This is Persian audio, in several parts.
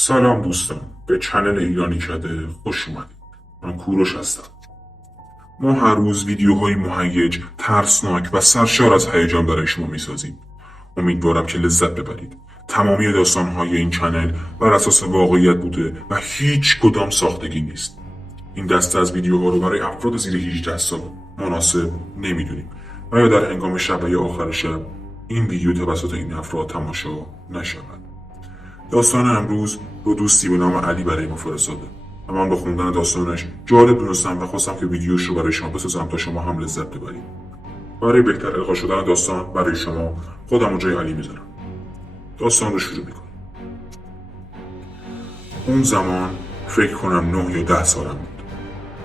سلام دوستان، به چنل ایرانی کده خوش اومدید. من کوروش هستم. ما هر روز ویدیوهای مهیج، ترسناک و سرشار از هیجان برای شما میسازیم. امیدوارم که لذت ببرید. تمامی داستانهای این چنل بر اساس واقعیت بوده و هیچ کدام ساختگی نیست. این دسته از ویدیوها رو برای افراد زیر 18 سال مناسب نمیدونیم و یا در هنگام شب و یا آخر شب این ویدیو توسط این افراد تماشا نشود. داستان امروز رو دوستی به نام علی برای ما فرستاده و من با خوندن داستانش جالب دونستم و خواستم که ویدیوش رو برای شما بسازم تا شما هم لذت ببرید. برای بهتر القا شدن داستان برای شما خودم رو جای علی میذارم. داستان رو شروع میکنم. اون زمان فکر کنم 9 یا 10 سالم بود.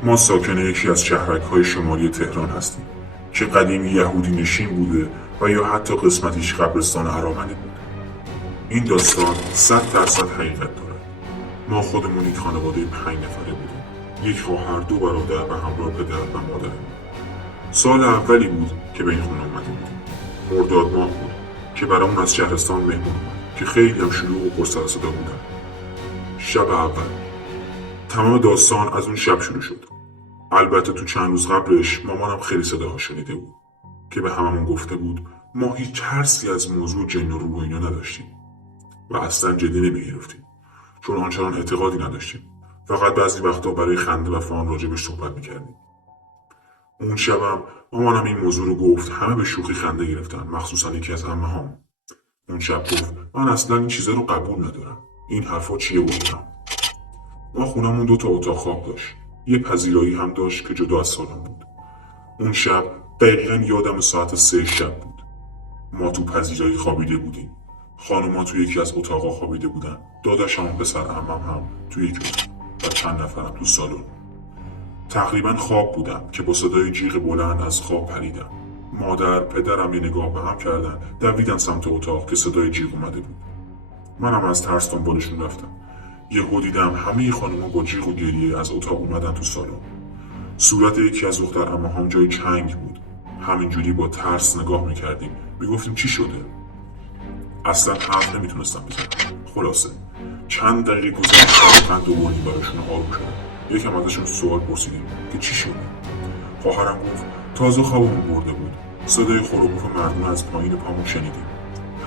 ما ساکن یکی از شهرک‌های شمالی تهران هستیم که قدیمی یهودی نشین بوده و یا حتی قسمتیش قبرستان ارامنه بود. این داستان 100% حقیقت داره. ما خودمون یک خانواده 5 نفره بودیم. یک خواهر، 2 برادر و همراه پدر و مادرمون. سال اولی بود که به این خونه اومده بودیم. مرداد ماه بود که برامون از شهرستان مهمون اومد که خیلی هم شلوغ و پر سر و صدا بودن. شب اول تمام داستان از اون شب شروع شد. البته تو چند روز قبلش مامانم خیلی صداها شنیده بود که به هممون گفته بود ما هیچ ترسی از موضوع جن و روح و اینا نداشتیم و اصلا جدی نمیگرفتیم، چون آنچنان اعتقادی نداشتیم. فقط بعضی وقتا برای خنده و فان راجبش صحبت میکردیم. اون شبم مامانم این موضوع رو گفت. همه به شوخی خنده گرفتن، مخصوصا یکی از عمه‌هام. اون شب گفت من اصلا این چیزا رو قبول ندارم. این حرفا چیه گفتم؟ ما خونمون 2 تا اتاق خواب داشت. یه پذیرایی هم داشت که جدا از سالن بود. اون شب دقیقا یادم ساعت 3 شب بود. ما تو پذیرایی خوابیده بودیم. خانوما تو یکی از اتاقا خوابیده بودن. داداشم و پسر عمم هم تو یک اتاق و چند نفرم تو سالن. تقریبا خواب بودم که با صدای جیغ بلند از خواب پریدم. مادر، پدرم یه نگاه به هم کردن، دویدن سمت اتاق که صدای جیغ اومده بود. منم از ترس دنبالشون رفتم. یهو دیدم همه خانوما با جیغ و گریه از اتاق اومدن تو سالن. صورت یکی از دختر عمه‌هام جای چنگ بود. همینجوری با ترس نگاه میکردیم. میگفتیم چی شده؟ اصلا حرف نمیتونستم بزنم. خلاصه چند دقیقه گذشت تا دوباره براشون آروم شدم. یکم ازشون سوال پرسیدیم که چی شده. خواهرم گفت تازه خوابمون برده بود. صدای خروبوف مردونه از پایین پامون شنیدیم.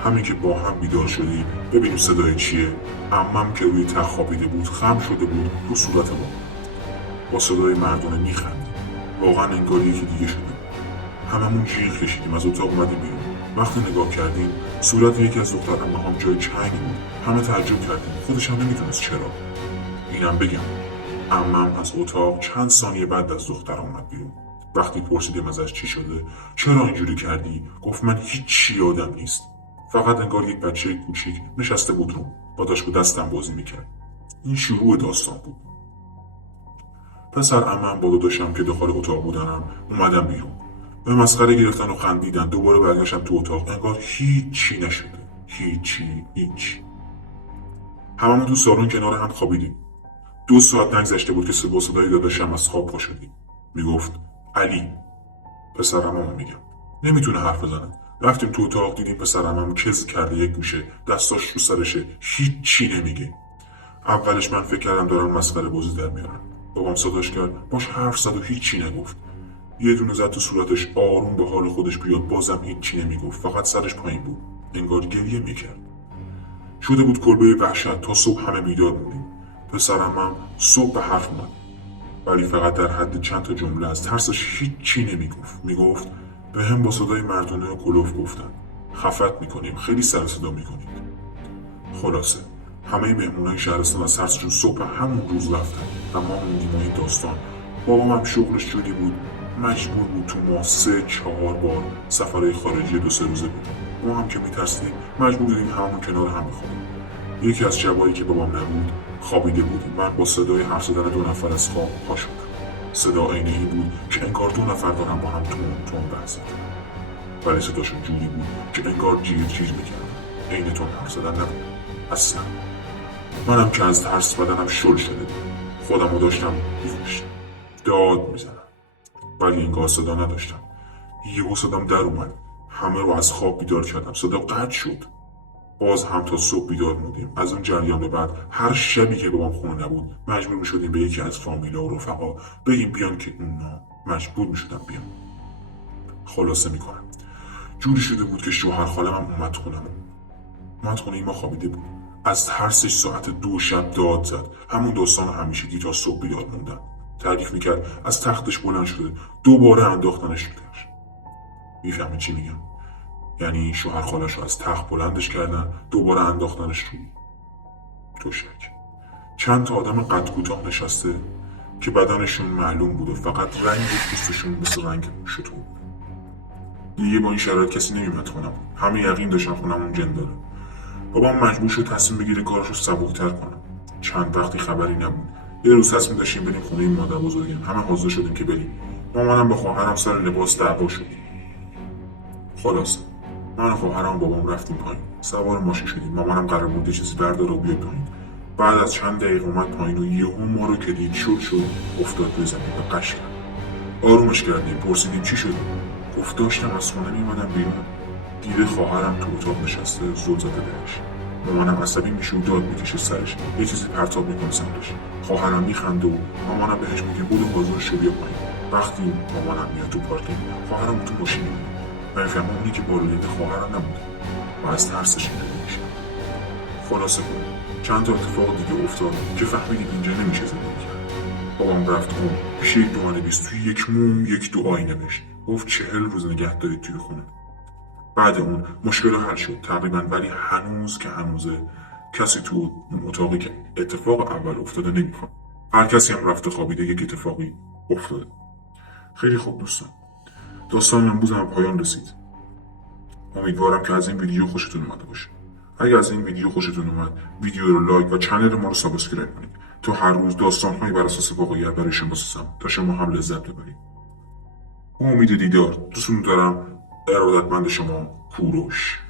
همین که با هم بیدار شدیم ببینیم صدای چیه، عمم که روی تخت خوابیده بود خم شده بود رو صورت ما. با صدای مردونه میخندیم. واقعا انگار یکی دیگه شدیم. هممون جیغ کشیدیم، از اتاق اومدیم بیرون. وقتی نگاه کردیم صورت یکی از دختر عمه‌هام جای چنگ بود. همه تعجب کردیم. خودش هم نمیدونست چرا. اینم بگم عمم از اتاق چند ثانیه بعد از دختر اومد بیرون. وقتی پرسیدیم ازش چی شده، چرا اینجوری کردی، گفت من هیچی یادم نیست. فقط انگار یک بچه کوچیک نشسته بود رو و داشت با دستم بازی میکرد. این شروع داستان بود. پسر عمم با داداشم که داخل اتاق بودنم اومدم بیرون. به مسخره گرفتن و خندیدن. دوباره برگشتم تو اتاق. انگار هیچی نشده. هیچ. هممون تو سالن کنار هم خوابیدیم. 2 ساعت نگذشته بود که با صدای داداشم از خواب پا شدیم. میگفت علی. پسر عمم میگم نمیتونه حرف بزنه. رفتیم تو اتاق دیدیم پسر عمم کز کرده یک گوشه، دستاش رو سرشه، هیچی نمیگه. اولش من فکر کردم دارن مسخره بازی در میارن. بابام صداش کرد، باش حرف زد و هیچی نگفت. یه دونه زد تو صورتش آروم به حال خودش بیاد. بازم هیچی نمیگفت، فقط سرش پایین بود، انگار گریه میکرد. شده بود کلبه وحشت. تا صبح همه بیدار بودیم. پسرم صبح به حرف اومد، ولی فقط در حد چند تا جمله. از ترسش هیچی نمیگفت. میگفت به هم با صدای مردانه و کلوف گفتن خفت میکنیم، خیلی سر صدا میکنید. خلاصه همه مهمونای شهرستان از ترسشون صبح همون روز رفتن و ما موندیم این داستان. بابام هم شغلش جوری بود، مجبور بود تو ماه 3-4 بار سفرهای خارجی 2-3 روزه بود. ما هم که میترسیدیم مجبور بودیم همون کنار هم بخوابیم. یکی از شبایی که بابام نبود خوابیده بودیم. من با صدای حرف زدن 2 نفر از خواب پا شدم. صدا عینی بود که انگار 2 نفر دارن با هم تون بحث زدن، ولی صداشون جوری بود که انگار جیر میکردن. عین تون حرف زدن نبود اصلا. منم که از ترس بدنم شل شده بود. خودم رو داشتم می‌کشتم، داد میزنم، ولی انگار صدا نداشتم. یهو صدام در اومد. همه رو از خواب بیدار کردم. صدا قطع شد. باز هم تا صبح بیدار بودیم. از اون جریان به بعد هر شبی که بابام خونه نبود مجبور میشدیم به یکی از فامیلا و رفقا بگیم بیان که اونا مجبور میشدن بیان. خلاصه میکنم جوری شده بود که شوهر خالم هم اومد خونه ما خوابیده بود. از ترسش ساعت 2 شب داد زد. همون داستان همیشگی تا صبح بیدار موندن. تعریف میکرد از تختش بلند شده دوباره انداختنش شدهش. میفهمی چی میگم؟ یعنی شوهر خالش رو از تخت بلندش کردن دوباره انداختنش رو تشک. چند تا آدم قد کوتاه نشسته که بدنشون معلوم بود و فقط رنگ پوستشون مثل رنگ شطور بود. دیگه با این شرایط کسی نمیومد خونم. همه یقین داشتن خونمون جن داره. بابام مجبور شد تصمیم بگیره کارش رو سبک‌تر کنه. چند وقتی خبری نبود. یه روز تصمیم داشتیم بریم خونه مادر بزرگم. همه حاضر شدیم که بریم. مامانم با خواهرم سر لباس دعوا شد. خلاص من و خواهرم بابام رفتیم پایین. سوار ماشین شدیم. مامانم قرار بود چیزی برداره و بیاد پایین. بعد از چند دقیقه اومد پایین و یهو ما رو که دید شد افتاد به زمین و قش کرد. آرومش کردیم. پرسیدیم چی شده؟ گفت داشتم از خونه میومدم بیرون. دیده خواهرم تو اتاق نشسته زل زده بهش. مامانم عصبی میشه و داد میکشه سرش. یه چیزی پرتاب میکنه سمتش. خواهرم میخنده و مامانم بهش میگه برو حاضر شو بیا پایین. وقتی مامانم میاد تو پارکینگ خواهرم تو ماشین میمونه. من میفهمم اونی که بالای خواهرم نبوده و از ترسش اینجوری میشه. خلاصه کنم چند تا اتفاق دیگه افتاد که فهمیدیم اینجا نمیشه زندگی کرد. بابام رفت اون پیش یک دعانویس توی یک موم یک دعایی نوشت. گفت 40 روز نگه دارید توی خونه. بعد اون مشکل حل شد تقریبا، ولی هنوز که هنوزه کسی تو اون اتاقی که اتفاق اول افتاده نمیخواد. هر کسی هم رفته خوابیده یک اتفاقی افتاده. خیلی خوب دوستان، داستان امروز هم پایان رسید. امیدوارم که از این ویدیو خوشتون اومده باشه. اگر از این ویدیو خوشتون اومد ویدیو رو لایک و کانال ما رو سابسکرایب کنید تا هر روز داستان‌هایی بر اساس واقعیت برای شما بسازم تا شما هم لذت ببرید. امید دیدار. دوستون دارم. ارادتمند شما، کوروش.